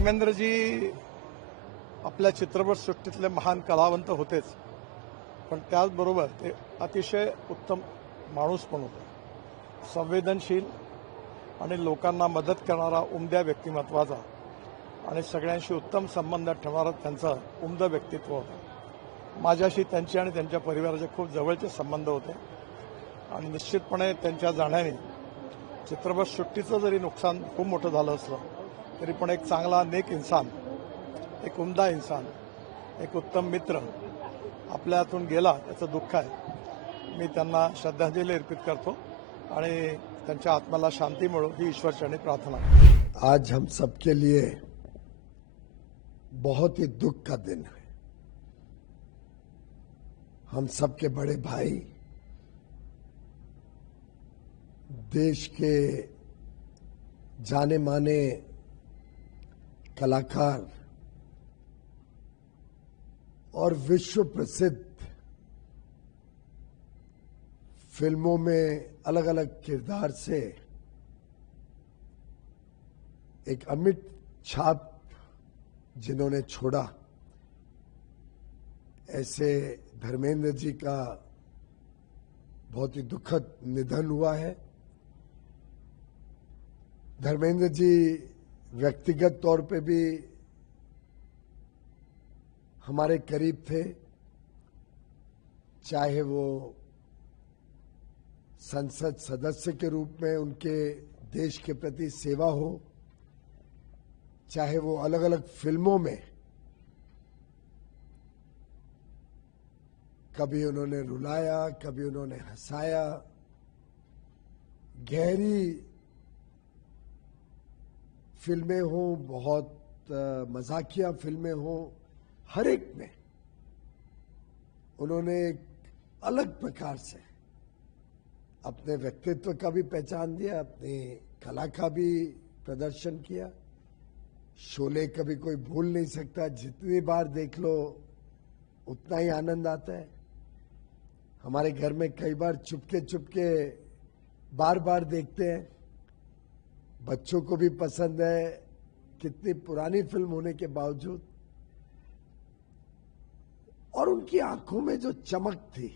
धर्मेंद्रजी आपल्या चित्रपटसृष्टीतले महान कलावंत होतेच, पण त्याचबरोबर ते अतिशय उत्तम माणूस पण होते. संवेदनशील आणि लोकांना मदत करणारा उमद्या व्यक्तिमत्वाचा आणि सगळ्यांशी उत्तम संबंध ठेवणारा त्यांचं उमदं व्यक्तित्व होतं. माझ्याशी त्यांचे आणि त्यांच्या परिवाराचे खूप जवळचे संबंध होते आणि निश्चितपणे त्यांच्या जाण्याने चित्रपटसृष्टीचं जरी नुकसान खूप मोठं झालं असलं तरी पण एक चांगला नेक इन्सान, एक उमदा इन्सान, एक उत्तम मित्र आपल्या हातून गेला याचं दुःख आहे. मी त्यांना श्रद्धांजली अर्पित करतो आणि त्यांच्या आत्म्याला शांती मिळो ही ईश्वरचरणी प्रार्थना करतो. आज हम सबके लिए बहुत ही दुख का दिन है. हम सबके बड़े भाई, देश के जाने माने कलाकार और विश्व प्रसिद्ध फिल्मों में अलग अलग किरदार से एक अमिट छाप जिन्होंने छोड़ा, ऐसे धर्मेंद्र जी का बहुत ही दुखद निधन हुआ है. धर्मेंद्र जी व्यक्तिगत तौर पे भी हमारे करीब थे, चाहे वो संसद सदस्य के रूप में उनके देश के प्रति सेवा हो, चाहे वो अलग अलग फिल्मों में कभी उन्होंने रुलाया, कभी उन्होंने हंसाया, गहरी फिल्में हों, बहुत मजाकिया फिल्में हों, हर एक में उन्होंने एक अलग प्रकार से अपने व्यक्तित्व का भी पहचान दिया, अपनी कला का भी प्रदर्शन किया. शोले कभी कोई भूल नहीं सकता, जितनी बार देख लो उतना ही आनंद आता है. हमारे घर में कई बार चुपके चुपके बार बार देखते हैं. बच्चों को भी पसंद है, कितनी पुरानी फिल्म होने के बावजूद. और उनकी आंखों में जो चमक थी,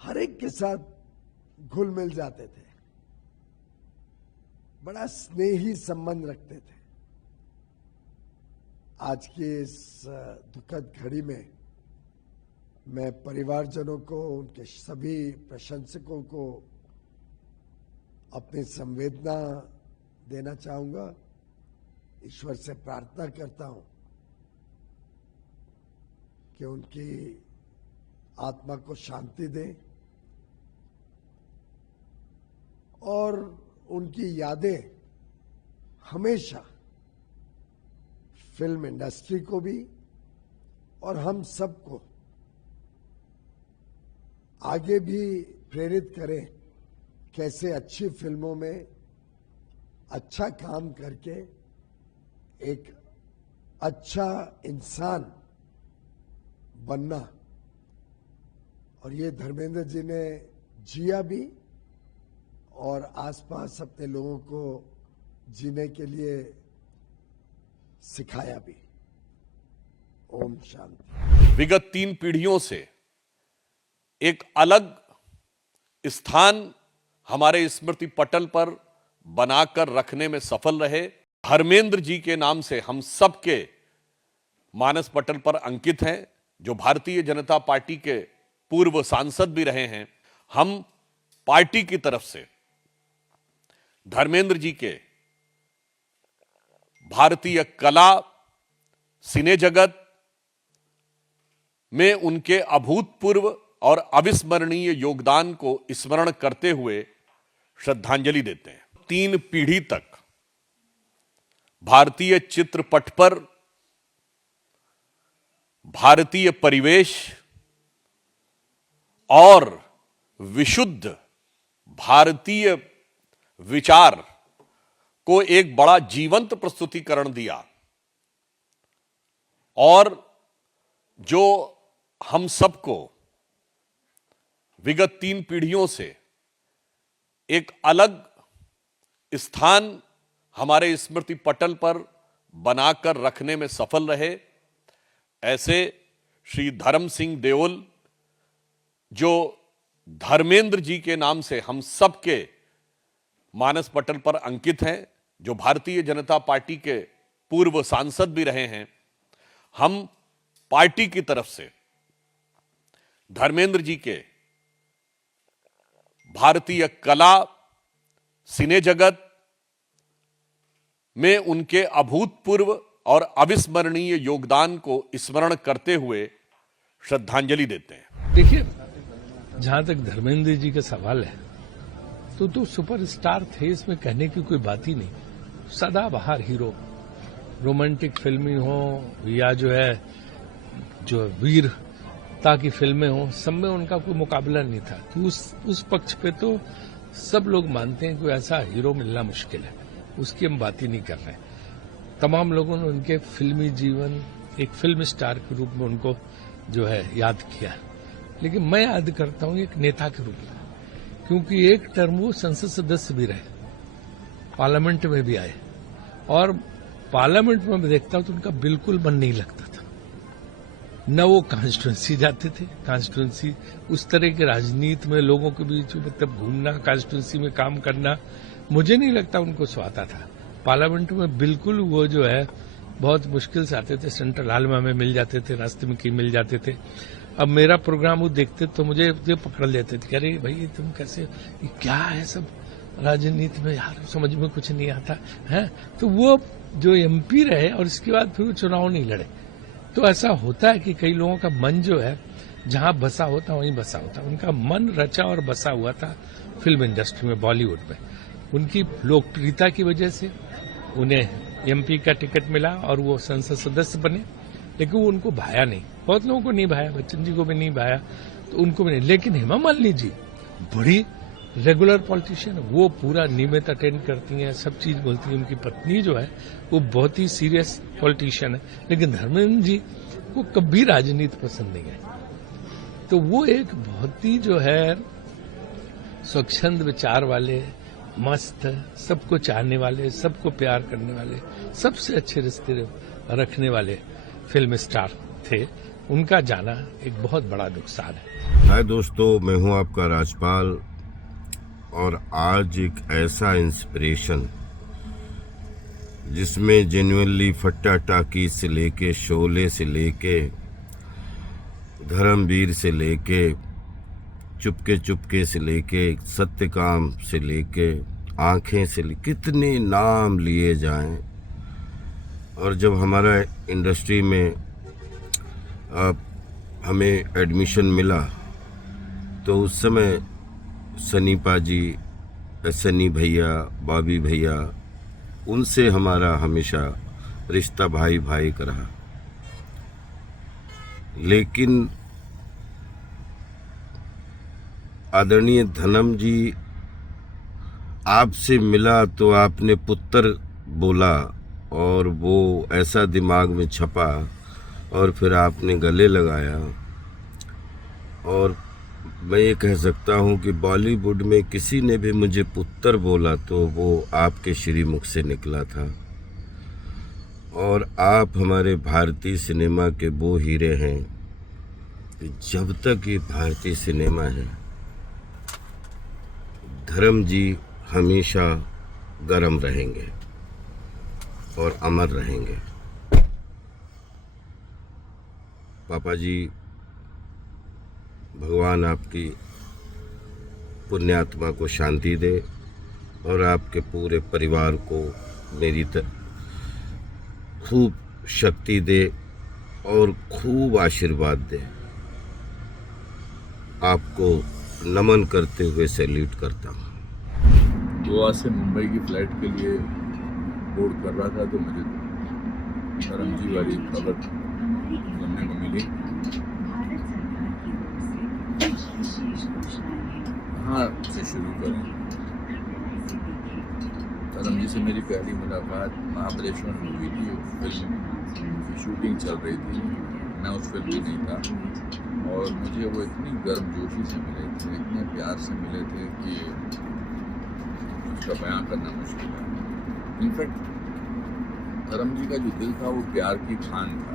हर एक के साथ घुल मिल जाते थे, बड़ा स्नेही संबंध रखते थे. आज की इस दुखद घड़ी में मैं परिवारजनों को, उनके सभी प्रशंसकों को अपनी संवेदना देना चाहूंगा. ईश्वर से प्रार्थना करता हूं कि उनकी आत्मा को शांति दे और उनकी यादें हमेशा फिल्म इंडस्ट्री को भी और हम सबको आगे भी प्रेरित करें, कैसे अच्छी फिल्मों में अच्छा काम करके एक अच्छा इंसान बनना. और ये धर्मेंद्र जी ने जिया भी और आसपास अपने लोगों को जीने के लिए सिखाया भी. ओम शांति. विगत 3 पीढ़ियों से एक अलग स्थान हमारे स्मृति पटल पर बनाकर रखने में सफल रहे. धर्मेंद्र जी के नाम से हम सबके मानस पटल पर अंकित हैं, जो भारतीय जनता पार्टी के पूर्व सांसद भी रहे हैं. हम पार्टी की तरफ से धर्मेंद्र जी के भारतीय कला, सिने जगत में उनके अभूतपूर्व और अविस्मरणीय योगदान को स्मरण करते हुए श्रद्धांजलि देते हैं. 3 पीढ़ी तक भारतीय चित्रपट पर भारतीय परिवेश और विशुद्ध भारतीय विचार को एक बड़ा जीवंत प्रस्तुतिकरण दिया और जो हम सबको विगत 3 पीढ़ियों से एक अलग स्थान हमारे स्मृति पटल पर बनाकर रखने में सफल रहे। ऐसे श्री धर्म सिंह देओल, जो धर्मेंद्र जी के नाम से हम सबके मानस पटल पर अंकित हैं, जो भारतीय जनता पार्टी के पूर्व सांसद भी रहे हैं, हम पार्टी की तरफ से धर्मेंद्र जी के भारतीय कला, सिने जगत में उनके अभूतपूर्व और अविस्मरणीय योगदान को स्मरण करते हुए श्रद्धांजलि देते हैं। देखिए, जहां तक धर्मेंद्र जी का सवाल है तो सुपरस्टार थे, इसमें कहने की कोई बात ही नहीं। सदाबहार हीरो, रोमांटिक फिल्में हो या जो वीरता की फिल्में हो, सब में उनका कोई मुकाबला नहीं था। तो उस पक्ष पे तो सब लोग मानते हैं कि ऐसा हीरो मिलना मुश्किल है, उसकी हम बात ही नहीं कर रहे हैं। तमाम लोगों ने उनके फिल्मी जीवन एक फिल्म स्टार के रूप में उनको जो है याद किया, लेकिन मैं याद करता हूं एक नेता के रूप में, क्योंकि एक टर्म वो संसद सदस्य भी रहे, पार्लियामेंट में भी आए, और पार्लियामेंट में मैं देखता हूं तो उनका बिल्कुल मन नहीं लगता था। न वो कॉन्स्टिट्यूंसी जाते थे, कॉन्स्टिट्यूंसी उस तरह के राजनीति में लोगों के बीच मतलब घूमना, कॉन्स्टिट्यूंसी में काम करना, मुझे नहीं लगता उनको स्वाता था। पार्लियामेंट में बिल्कुल वो जो है बहुत मुश्किल से आते थे, सेंट्रल हॉल में हमें मिल जाते थे, रास्ते में कहीं मिल जाते थे। अब मेरा प्रोग्राम वो देखते तो मुझे पकड़ लेते थे, अरे भाई तुम कैसे, ये क्या है सब राजनीति में, यार समझ में कुछ नहीं आता है। तो वो जो एमपी रहे और इसके बाद फिर वो चुनाव नहीं लड़े। तो ऐसा होता है कि कई लोगों का मन जो है जहां बसा होता वहीं बसा होता। उनका मन रचा और बसा हुआ था फिल्म इंडस्ट्री में, बॉलीवुड में। उनकी लोकप्रियता की वजह से उन्हें एमपी का टिकट मिला और वो संसद सदस्य बने, लेकिन वो उनको भाया नहीं। बहुत लोगों को नहीं भाया, बच्चन जी को भी नहीं भाया, तो उनको भी नहीं। लेकिन हेमा मालिनी जी बड़ी रेगुलर पॉलिटिशियन, वो पूरा नियमित अटेंड करती हैं, सब चीज बोलती हैं। उनकी पत्नी जो है वो बहुत ही सीरियस पॉलिटिशियन है, लेकिन धर्मेंद्र जी को कभी राजनीति पसंद नहीं है। तो वो एक बहुत ही जो है स्वच्छंद विचार वाले, मस्त, सबको चाहने वाले, सबको प्यार करने वाले, सबसे अच्छे रिश्ते रखने वाले फिल्म स्टार थे। उनका जाना एक बहुत बड़ा नुकसान है। हाय दोस्तों, मैं हूं आपका राजपाल, और आज एक ऐसा इंस्पिरेशन जिसमें जेन्युइनली फट्टा टाकी से लेके, शोले से लेके, धर्मवीर से लेके, चुपके चुपके से लेके, सत्यकाम से लेके, आंखें से लेके, कितने नाम लिए जाएं। और जब हमारा इंडस्ट्री में हमें एडमिशन मिला तो उस समय सनी पाजी, सनी भैया, बॉबी भैया, उनसे हमारा हमेशा रिश्ता भाई भाई का रहा। लेकिन आदरणीय धनम जी, आपसे मिला तो आपने पुत्र बोला और वो ऐसा दिमाग में छपा और फिर आपने गले लगाया। और मैं ये कह सकता हूँ कि बॉलीवुड में किसी ने भी मुझे पुत्र बोला तो वो आपके श्रीमुख से निकला था। और आप हमारे भारतीय सिनेमा के वो हीरे हैं, जब तक ये भारतीय सिनेमा है, धर्म जी हमेशा गरम रहेंगे और अमर रहेंगे। पापा जी, भगवान आपकी पुण्यात्मा को शांति दे और आपके पूरे परिवार को मेरी खूब शक्ति दे और खूब आशीर्वाद दे। आपको नमन करते हुए सैल्यूट करता हूँ। गोवा से मुंबई की फ्लाइट के लिए बोर्ड कर रहा था तो मुझे धर्म जी वाली खबर सुनने को मिली। हाँ, से शुरू करें। धर्म जी से मेरी पहली मुलाकात महाबलेश्वर में हुई थी। फिल्म की शूटिंग चल रही थी, मैं उस फिल्म में नहीं था, और मुझे वो इतनी गर्मजोशी से मिले थे, इतने प्यार से मिले थे कि उसका बयां करना मुश्किल है। इनफैक्ट धर्म जी का जो दिल था वो प्यार की खान था,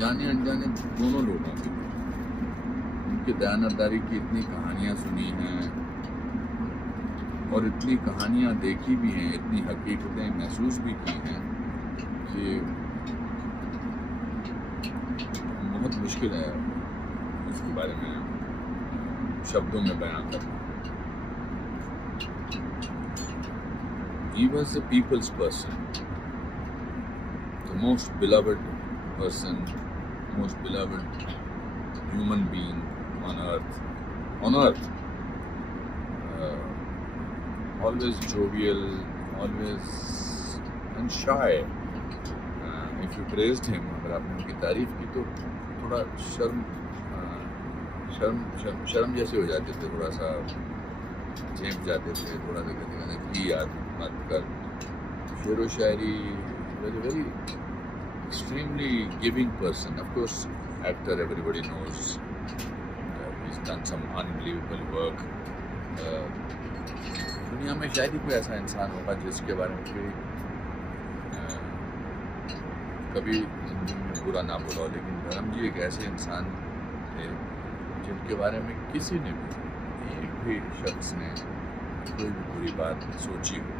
जाने अनजाने दोनों लोगों के। उनकी दयानतदारी की इतनी कहानियां सुनी हैं और इतनी कहानियां देखी भी हैं, इतनी हकीकतें महसूस भी की हैं कि बहुत मुश्किल है इसके बारे में शब्दों में बयान करना। He was a people's person, the most beloved person, most beloved human being on earth. Always jovial, always and shy. If you praised him, अगर आपने उनकी तारीफ की तो थोड़ा शर्म जैसे हो जाते थे, थोड़ा सा चेंप जाते थे, थोड़ा सा कहते की याद मत कर। शेर व शायरी, very extremely giving person. Of course, actor, everybody knows. He's done some unbelievable work. दुनिया में शायद ही कोई ऐसा इंसान होगा जिसके बारे में कोई कभी जिंदगी में बुरा ना बोला हो, लेकिन धर्म जी एक ऐसे इंसान थे जिनके बारे में किसी ने भी, एक भी शख्स ने कोई भी बुरी बात सोची हो।